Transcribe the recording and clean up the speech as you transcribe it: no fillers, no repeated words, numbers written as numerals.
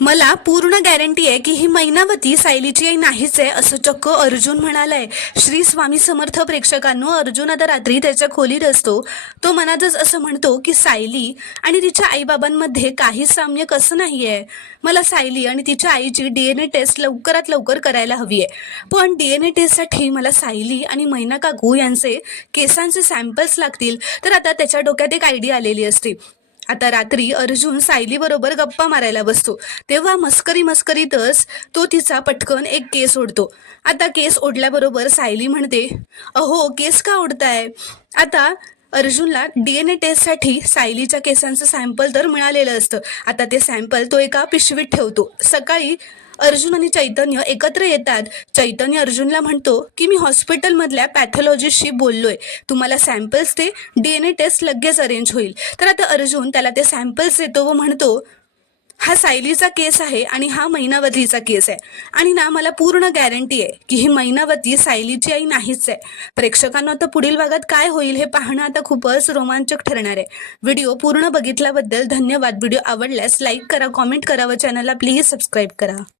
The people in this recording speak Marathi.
मला पूर्ण गॅरंटी आहे की ही मैनावती सायलीची आई नाहीच आहे असं चक्क अर्जुन म्हणालाय. श्री स्वामी समर्थ प्रेक्षकांनो, अर्जुन आता रात्री त्याच्या खोलीत असतो. तो मनातच असं म्हणतो की सायली आणि तिच्या आईबाबांमध्ये काही साम्य कसं नाही आहे. मला सायली आणि तिच्या आईची DNA टेस्ट लवकरात लवकर करायला हवी आहे. पण DNA टेस्टसाठी मला सायली आणि मैना काकू यांचे केसांचे सॅम्पल्स लागतील. तर आता त्याच्या डोक्यात एक आयडिया आलेली असते. आता रात्री अर्जुन सायली बरोबर गप्पा मारायला बसतो, तेव्हा मस्करीतच तो तिचा पटकन एक केस ओढतो. आता केस ओढल्याबरोबर सायली म्हणते, अहो केस का ओढताय. आता अर्जुनला DNA टेस्टसाठी सायलीच्या केसांचं सॅम्पल तर मिळालेलं असतं. आता ते सॅम्पल तो एका पिशवीत ठेवतो. सकाळी अर्जुन आणि चैतन्य एकत्र येतात. चैतन्य अर्जुनला म्हणतो की मी हॉस्पिटलमधल्या पॅथॉलॉजिस्टशी बोललोय, तुम्हाला सॅम्पल्स ते DNA टेस्ट लगेच अरेंज होईल. तर आता अर्जुन त्याला ते सॅम्पल्स देतो व म्हणतो, हा सायलीचा केस आहे आणि हा मैनावतीचा केस आहे. आणि ना मला पूर्ण गॅरंटी आहे की ही मैनावती सायलीची आई नाहीच आहे. प्रेक्षकांना आता पुढील भागात काय होईल हे पाहणं आता खूपच रोमांचक ठरणार आहे. व्हिडिओ पूर्ण बघितल्याबद्दल धन्यवाद. व्हिडिओ आवडल्यास लाईक करा, कॉमेंट करा व चॅनलला प्लीज सबस्क्राईब करा.